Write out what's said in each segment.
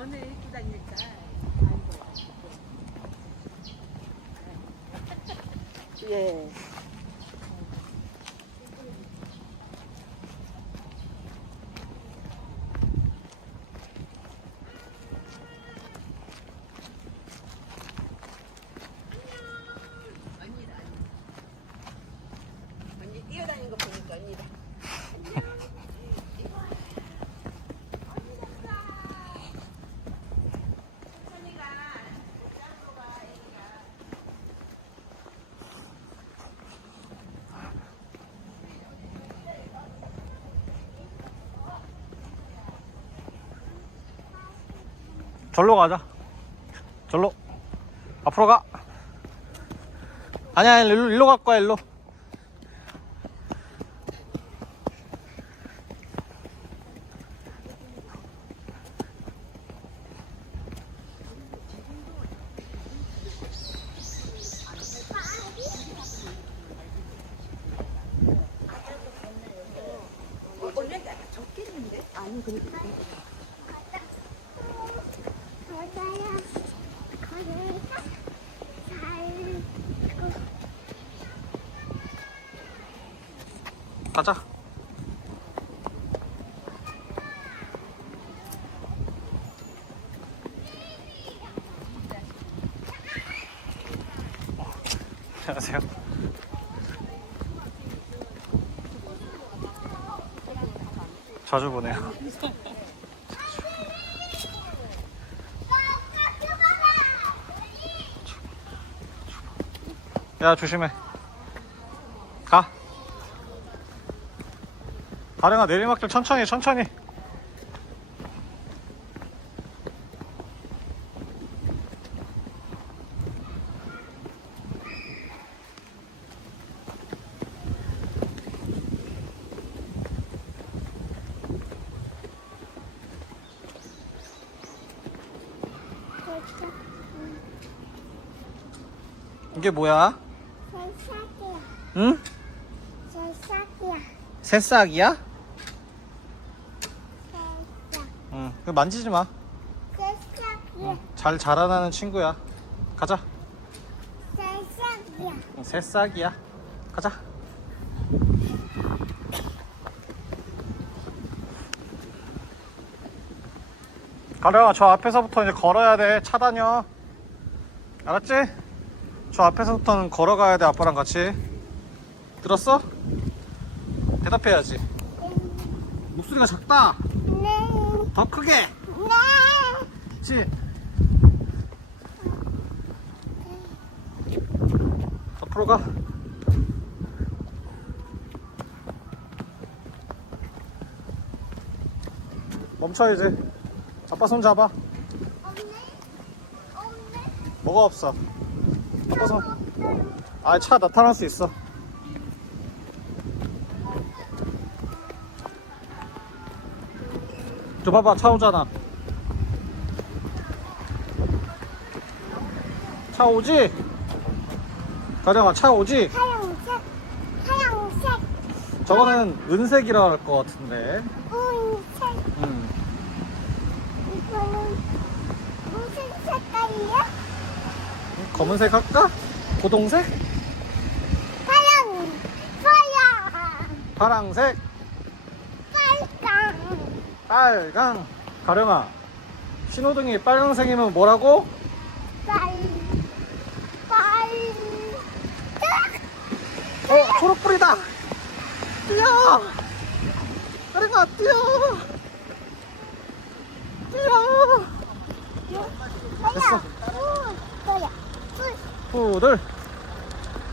전에 입고 다니니까. 예. 언니 뛰어다니는 거 보니까 언니다. 절로 가자. 절로. 앞으로 가. 아니야, 일로, 일로 갈 거야, 일로. 원래 적겠는데? 아니 근데 맞아요. 거기가 잘 가자. 안녕하세요. 자주 보네요. 야 조심해. 가. 가령아 내리막길 천천히 천천히. 이게 뭐야? 새싹이야. 응? 새싹이야. 새싹이야? 새싹. 응. 그 만지지 마. 새싹이야. 잘 자라나는 친구야. 가자. 새싹이야. 응, 새싹이야. 가자. 가령아 저 앞에서부터 이제 걸어야 돼. 차 다녀. 알았지? 저 앞에서부터는 걸어가야 돼 아빠랑 같이. 들었어? 대답해야지. 목소리가 작다. 네. 더 크게. 네. 그렇지. 앞으로 가. 멈춰 이제. 아빠 손 잡아. 없네. 없네. 뭐가 없어? 아빠 손. 아, 차 나타날 수 있어. 저 봐봐, 차 오잖아. 차 오지? 가령아, 차 오지? 하얀색. 하얀색. 저거는 은색이라 할 것 같은데. 은색. 음. 이거는 무슨 색깔이야? 검은색 할까? 고동색? 파랑. 파랑. 파랑색? 빨강. 가령아, 신호등이 빨강색이면 뭐라고? 빨. 빨. 어, 초록불이다! 뛰어! 가령아, 뛰어! 뛰어! 됐어. 푸들.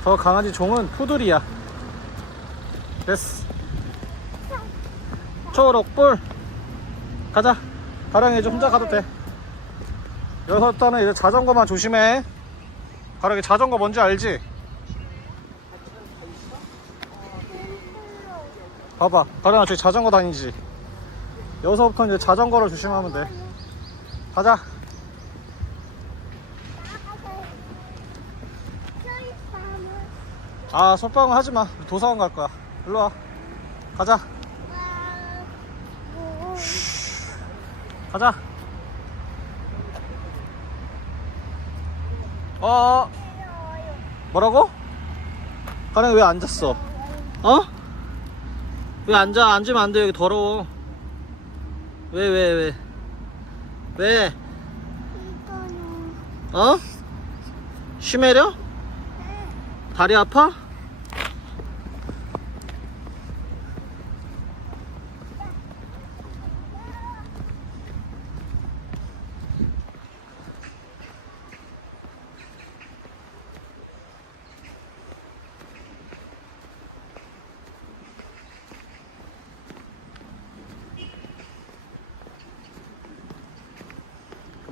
저 강아지 종은 푸들이야. 됐어. 초록불. 가자. 가령이 이제 혼자 가도 돼. 여기서부터는 이제 자전거만 조심해. 가령이 자전거 뭔지 알지? 봐봐. 가령아 저기 자전거 다니지? 여기서부터 이제 자전거를 조심하면 돼. 가자. 아, 손방울 하지 마. 도서관 갈 거야. 일로 와. 가자. 가자 어, 어. 뭐라고? 가령 왜 앉았어? 어? 왜 앉아 앉으면 안돼 여기 더러워 왜 왜 왜 왜, 어? 쉬매려? 다리 아파?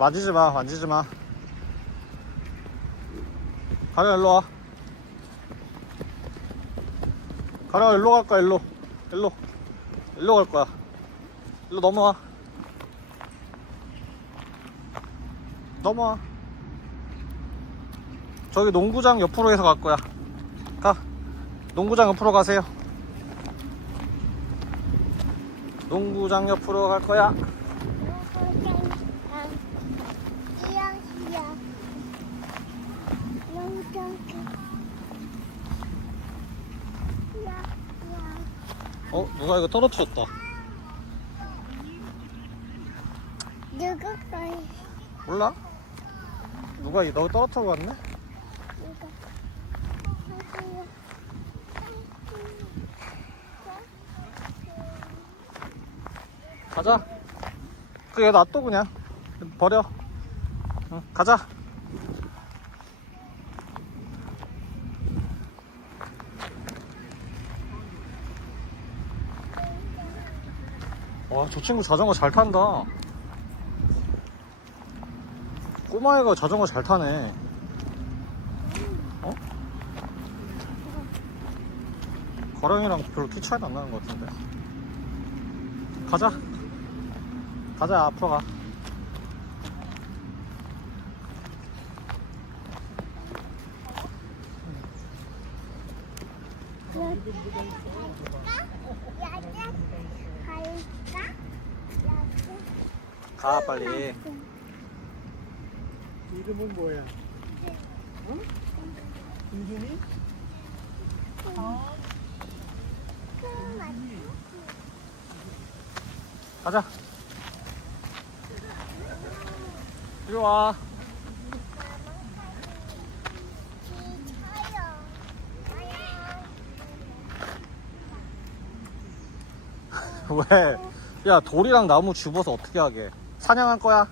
만지지 마, 만지지 마. 가령 일로 와. 가령 일로 갈 거야, 일로. 일로. 일로 갈 거야. 일로 넘어와. 넘어와. 저기 농구장 옆으로 해서 갈 거야. 가. 농구장 옆으로 가세요. 농구장 옆으로 갈 거야. 영장. 야, 야. 어, 누가 이거 떨어뜨렸다. 누가 거야? 몰라? 누가 이- 너 떨어뜨려 갔네? 누가? 가자. 그얘 놔둬 그냥. 버려. 응, 가자. 와, 저 친구 자전거 잘 탄다. 꼬마애가 자전거 잘 타네. 어? 거령이랑 별로 키 차이도 안 나는 것 같은데. 가자. 가자, 앞으로 가. 야자. 갈까? 가, 빨리. 이름은 뭐야? 응? 김준이? 가자. 이리 와. 왜? 야, 돌이랑 나무 집어서 어떻게 하게? 사냥할 거야?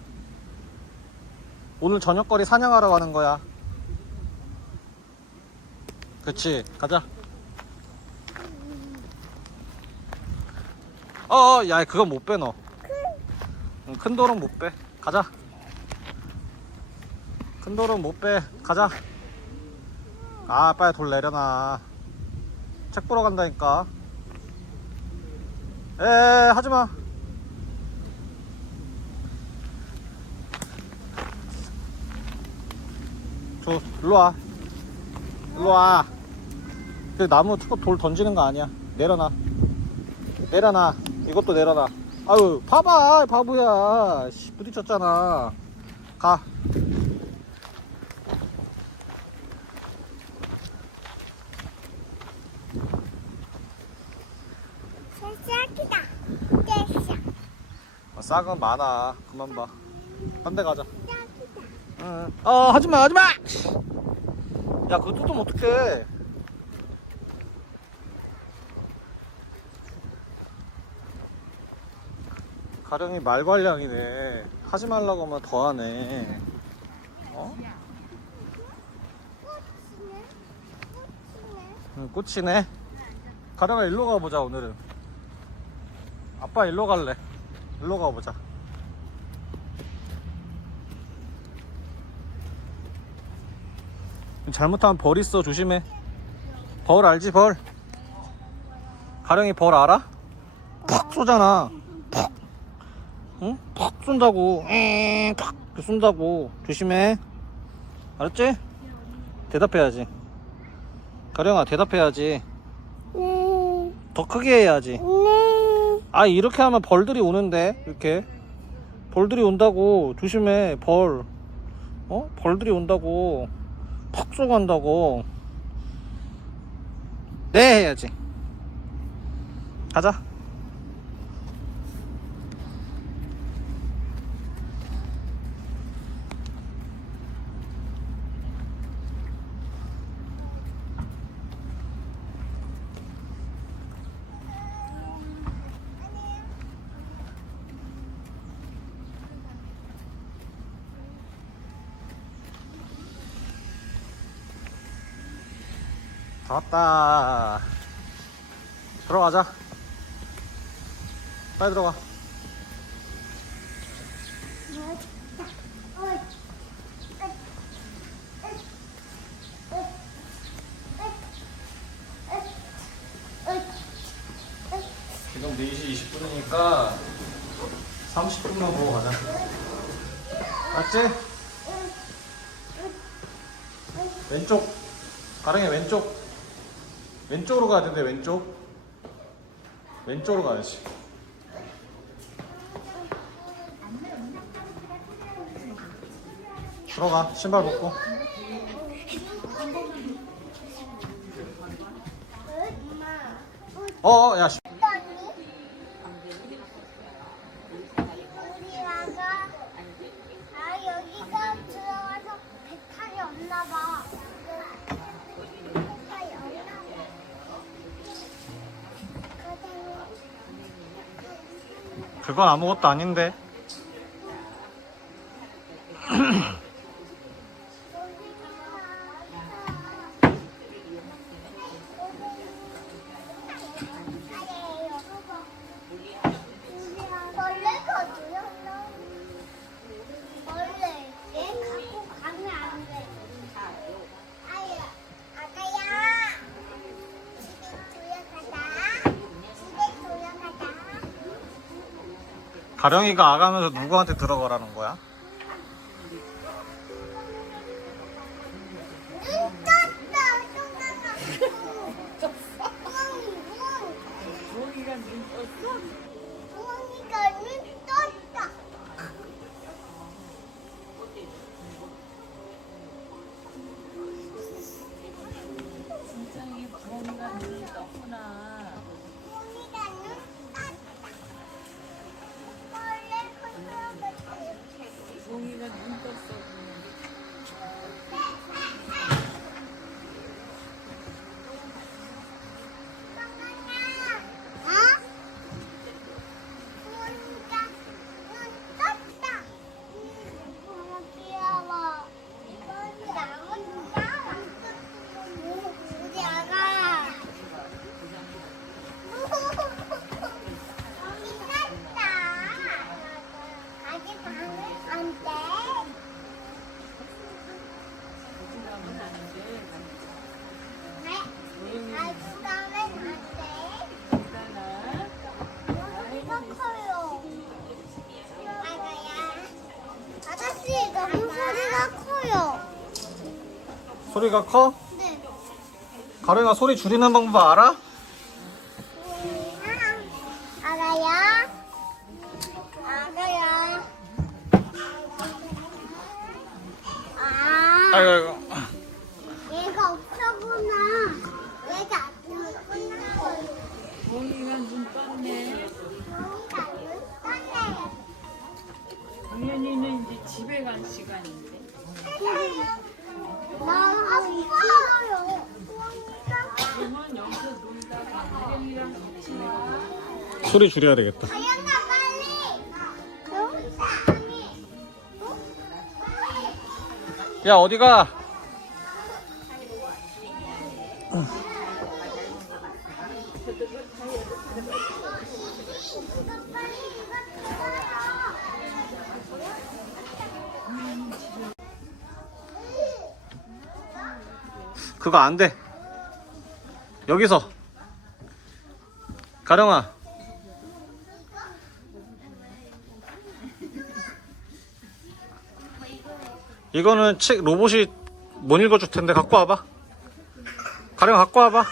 오늘 저녁거리 사냥하러 가는 거야. 그치, 가자. 어, 어, 야, 그건 못 빼, 너. 응, 큰 돌은 못 빼. 가자. 큰 돌은 못 빼. 가자. 아, 빨리 돌 내려놔. 책 보러 간다니까. 에, 하지 마. 저, 일로 와. 일로 와. 그 나무 투- 돌 던지는 거 아니야. 내려놔. 내려놔. 이것도 내려놔. 아유, 봐봐, 바보야. 씨, 부딪혔잖아. 가. 새싹. 아, 많아. 그만 봐. 한대 가자. 어, 하지 마, 하지 마. 야, 그거 뜯으면 어떡해? 가령이 말괄량이네. 하지 말라고 하면 더 하네. 어? 응, 꽃이네. 가령아, 일로 가보자, 오늘은. 아빠 일로 갈래. 일로 가보자. 잘못하면 벌 있어, 조심해. 벌 알지, 벌? 가령이 벌 알아? 팍 쏘잖아. 팍. 응? 팍 쏜다고. 엥, 팍 쏜다고. 조심해. 알았지? 대답해야지. 가령아, 대답해야지. 네. 더 크게 해야지. 네. 아 이렇게 하면 벌들이 오는데 이렇게 벌들이 온다고 조심해 벌 어 벌들이 온다고 퍽 쏘고 한다고. 네 해야지. 가자 왔다. 들어가자. 빨리 들어가. 지금 4시 20분이니까 30분만 보고 가자. 맞지? 왼쪽. 가령이 왼쪽 왼쪽으로 가야 되는데 왼쪽. 왼쪽으로 가야지. 들어가 신발 벗고. 어어 야 그건 아무것도 아닌데 가령이가 아가면서 누구한테 들어가라는 거야? 소리가 커? 네. 가령이가 소리 줄이는 방법 알아? 아가야. 아가야. 아, 아이고 아이고 얘가 없어구나. 얘가 없구나. 부엉이가 눈 떴네. 여기가 눈떠네. 우연이는 이제 집에 갈 시간인데. 나 아파요. 소리 줄여야 되겠다 빨리. 여기다. 야 어디가? 그거 안 돼. 여기서. 가령아. 이거는 책 로봇이 못 읽어줄 텐데 갖고 와봐. 가령 갖고 와봐.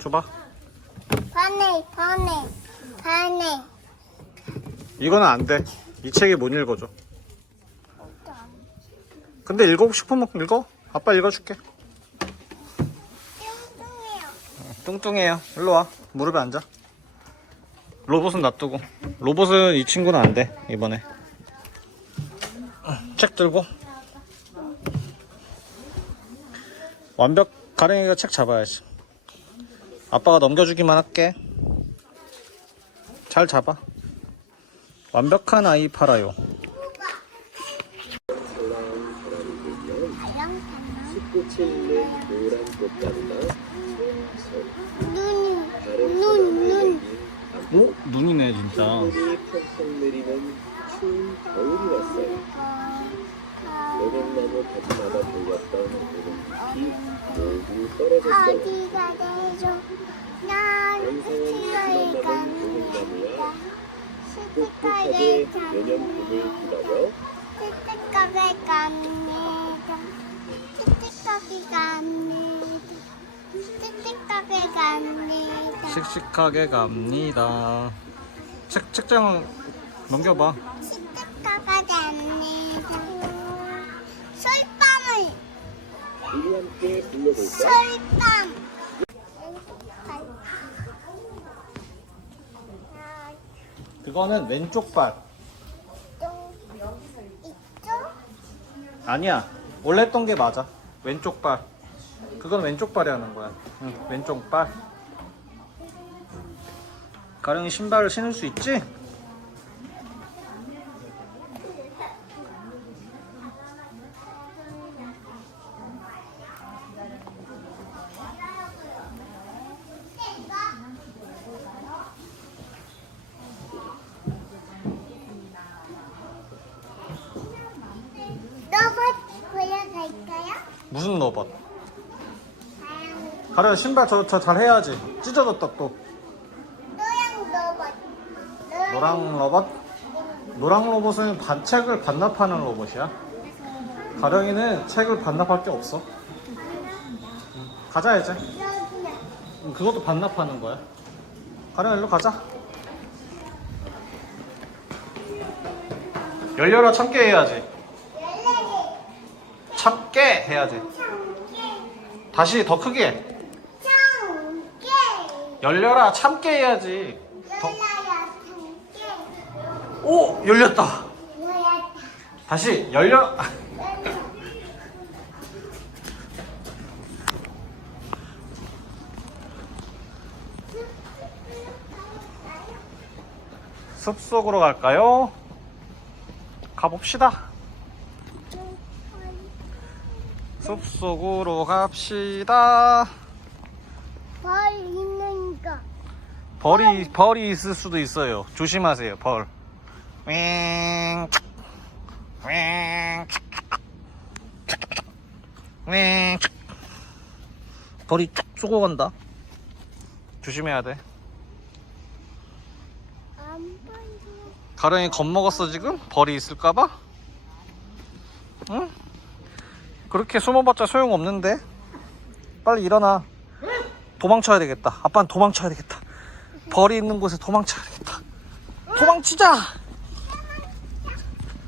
줘봐. 반에, 반에, 반에. 이거는 안 돼. 이 책이 못 읽어줘. 근데 읽어보고 싶으면 읽어. 아빠 읽어줄게. 뚱뚱해요. 뚱뚱해요. 일로 와. 무릎에 앉아. 로봇은 놔두고. 로봇은 이 친구는 안 돼. 이번에. 책 들고. 완벽 가령이가 책 잡아야지. 아빠가 넘겨주기만 할게. 잘 잡아. 완벽한 아이 팔아요. 눈, 눈, 눈. 오? 눈이네 진짜. 펑펑 내리는 추운 겨울이 왔어요. 녹용나무 가지마다 돌렸던 구름이 모두 떨어졌어요. 어디가 되죠? 난 남은 갑니다. 시집가게 내년 봄을 기다려 시집가게 갑니다. 시집가게 갑니다. 시집가게 갑니다. 씩씩하게 갑니다. 책, 책장 넘겨봐. 시집가게 갑니다. 우리 함께 불러볼까? 솔밤. 그거는 왼쪽 발. 아니야. 원래 했던 게 맞아. 왼쪽 발. 그건 왼쪽 발이 하는 거야. 응, 왼쪽 발. 가령이 신발을 신을 수 있지? 로봇 보여갈까요? 무슨 로봇? 가령 신발 저, 저 잘 해야지. 찢어졌다 또. 노랑 로봇. 노랑 로봇? 노랑 로봇은 반, 책을 반납하는 로봇이야. 가령이는 책을 반납할 게 없어. 응, 가자 이제. 여기요. 응, 그것도 반납하는 거야. 가령 일로 가자. 열려라 참깨 해야지. 열레기. 참깨 해야지. 참깨. 다시 더 크게. 열려라 참깨 해야지. 더. 오 열렸다. 다시 열려. 숲속으로 갈까요? 가봅시다. 숲속으로 갑시다. 벌이 벌이 있을 수도 있어요. 조심하세요. 벌. 윙. 윙. 윙. 벌이 쭉 쏘고 간다. 조심해야 돼. 가령이 겁먹었어 지금? 벌이 있을까봐? 응? 그렇게 숨어봤자 소용없는데? 빨리 일어나 도망쳐야 되겠다 아빠는 도망쳐야 되겠다 벌이 있는 곳에 도망쳐야 되겠다. 도망치자!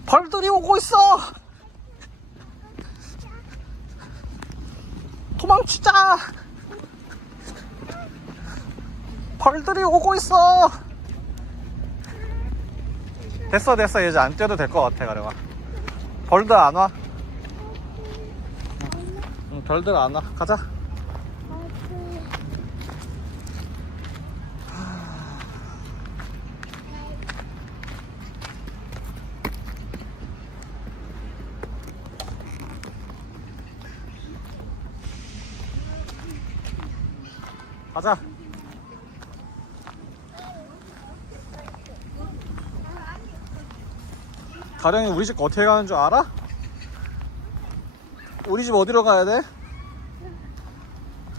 벌들이 오고 있어! 도망치자! 벌들이 오고 있어! 됐어 됐어. 이제 안 뛰어도 될 것 같아 가령아. 벌들 안 와? 응, 벌들 안 와. 가자 가자 가령이 우리 집 어떻게 가는 줄 알아? 우리 집 어디로 가야 돼?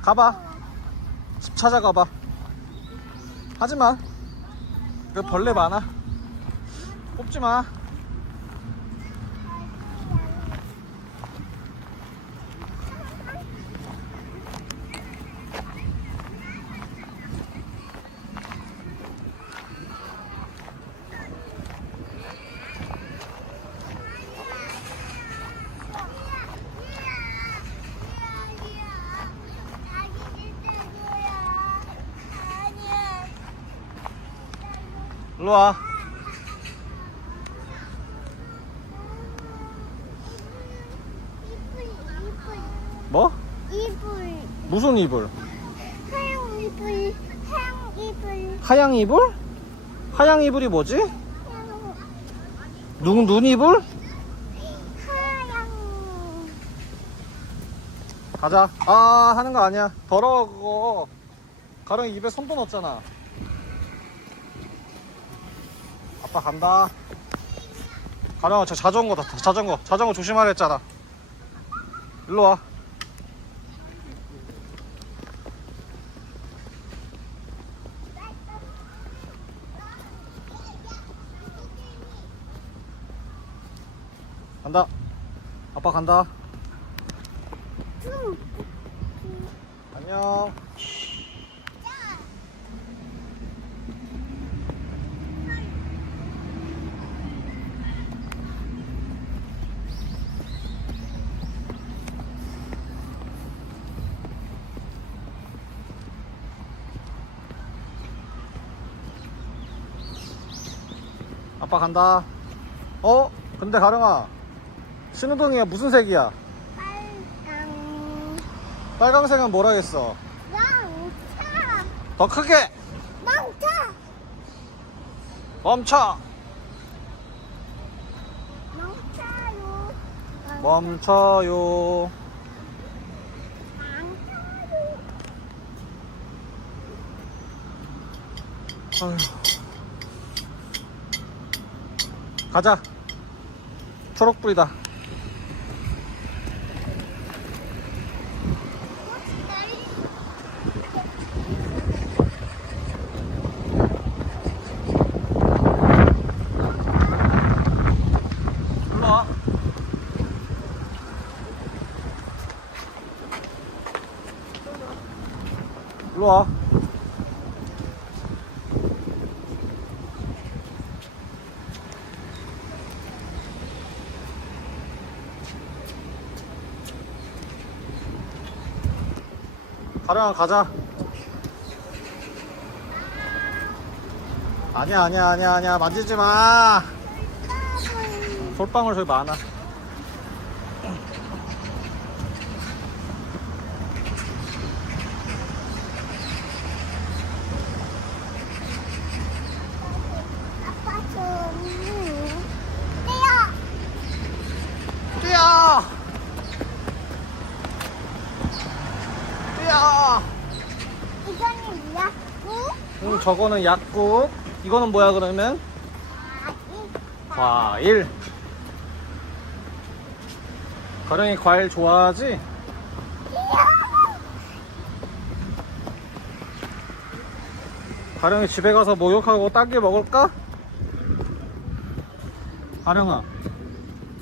가봐. 집 찾아가봐. 하지마. 그 벌레 많아. 뽑지 마. 이불 뭐? 이불 무슨 이불? 하얀 이불 하얀 이불 하양 이불? 하양 이불이 뭐지? 눈, 눈 이불? 하얀 가자. 아, 하는 거 아니야. 더러워, 그거. 가령 입에 손도 넣었잖아. 아빠 간다. 가령아, 저 자전거 다. 자전거. 자전거 조심하라 했잖아. 일로 와. 간다. 아빠 간다. 안녕. 아빠 간다. 어? 근데 가령아, 신호등이야 무슨 색이야? 빨강 빨강색은 뭐라 했어? 양차 더 크게 망차 멈춰 망차요 멈춰요 망차요 아휴. 가자. 초록불이다 일로 와 일로 와 가령아 가자. 아니야 아니야 아니야 아니야. 만지지 마. 솔방울 저기 많아 아빠 좀 떼요 뛰어 뛰어 이거는 약구 응, 저거는 약국 이거는 뭐야 그러면 과일 가령이 과일 좋아하지? 가령이 집에 가서 목욕하고 딸기 먹을까? 가령아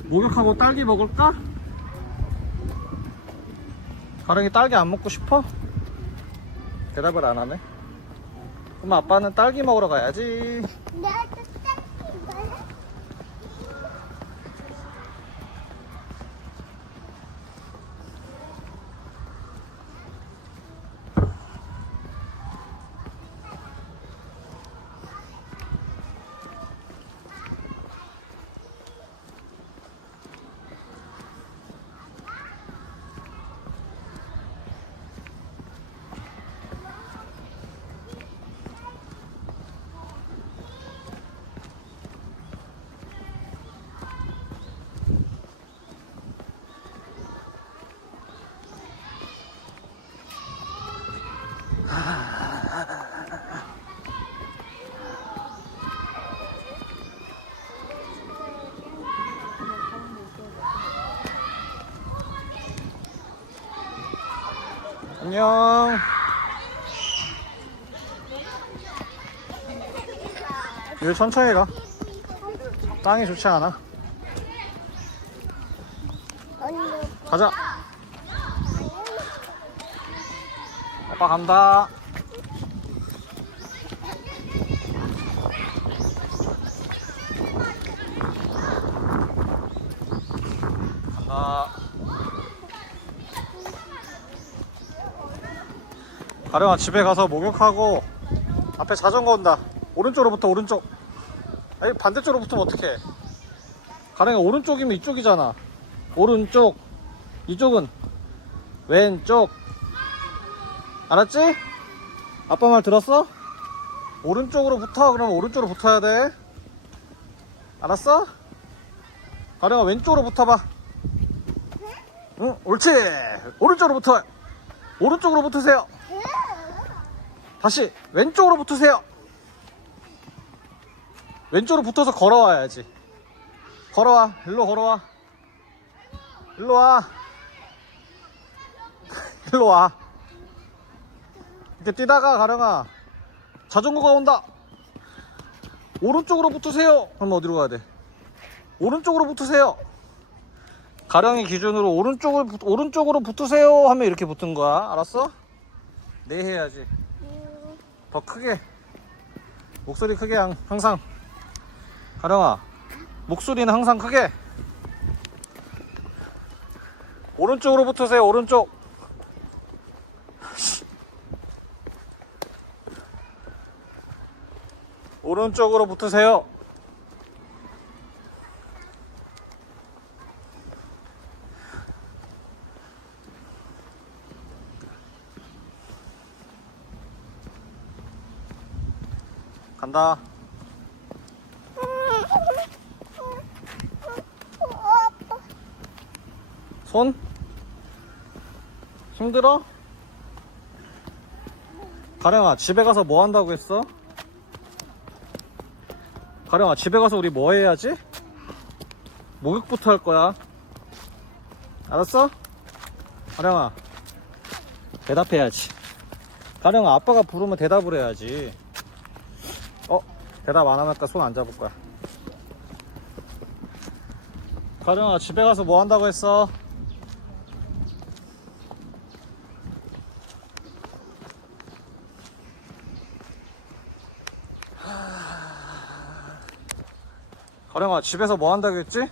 목욕하고 딸기 먹을까? 가령이 딸기 안 먹고 싶어? 대답을 안 하네 그럼 아빠는 딸기 먹으러 가야지. 내 안녕. 일 천천히 가. 땅이 좋지 않아. 가자. 아빠 간다. 간다 가령아 집에 가서 목욕하고 앞에 자전거 온다. 오른쪽으로부터 오른쪽. 아니 반대쪽으로 붙으면 어떡해? 가령이 오른쪽이면 이쪽이잖아. 오른쪽. 이쪽은 왼쪽. 알았지? 아빠 말 들었어? 오른쪽으로 붙어 그럼 오른쪽으로 붙어야 돼. 알았어? 가령아 왼쪽으로 붙어봐. 응 옳지. 오른쪽으로 붙어 오른쪽으로 붙으세요 다시 왼쪽으로 붙으세요. 왼쪽으로 붙어서 걸어와야지. 걸어와 일로 걸어와. 일로 와. 일로 와. 이렇게 뛰다가 가령아 자전거가 온다. 오른쪽으로 붙으세요. 그럼 어디로 가야 돼? 오른쪽으로 붙으세요. 가령이 기준으로 오른쪽을 붙- 오른쪽으로 붙으세요 하면 이렇게 붙은 거야. 알았어? 네 해야지 더 크게 목소리 크게 항- 항상. 가령아 목소리는 항상 크게. 오른쪽으로 붙으세요 오른쪽. 오른쪽으로 붙으세요 간다 손 힘들어? 가령아 집에 가서 뭐 한다고 했어? 가령아 집에 가서 우리 뭐 해야지? 목욕부터 할 거야 알았어? 가령아 대답해야지 가령아 아빠가 부르면 대답을 해야지 어? 대답 안 하니까 손 안 잡을 거야 가령아 집에 가서 뭐 한다고 했어? 가령아 집에서 뭐 한다고 했지?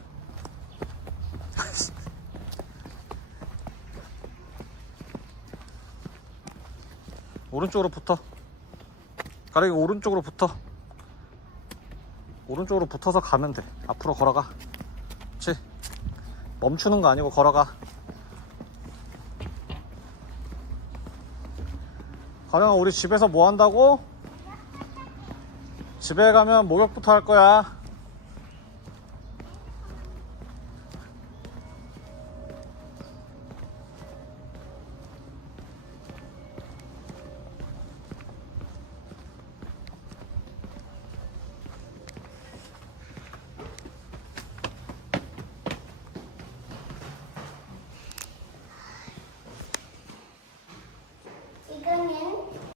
오른쪽으로 붙어 가령이 오른쪽으로 붙어 오른쪽으로 붙어서 가면 돼. 앞으로 걸어가. 그렇지 멈추는 거 아니고 걸어가. 가령아 우리 집에서 뭐 한다고? 집에 가면 목욕부터 할 거야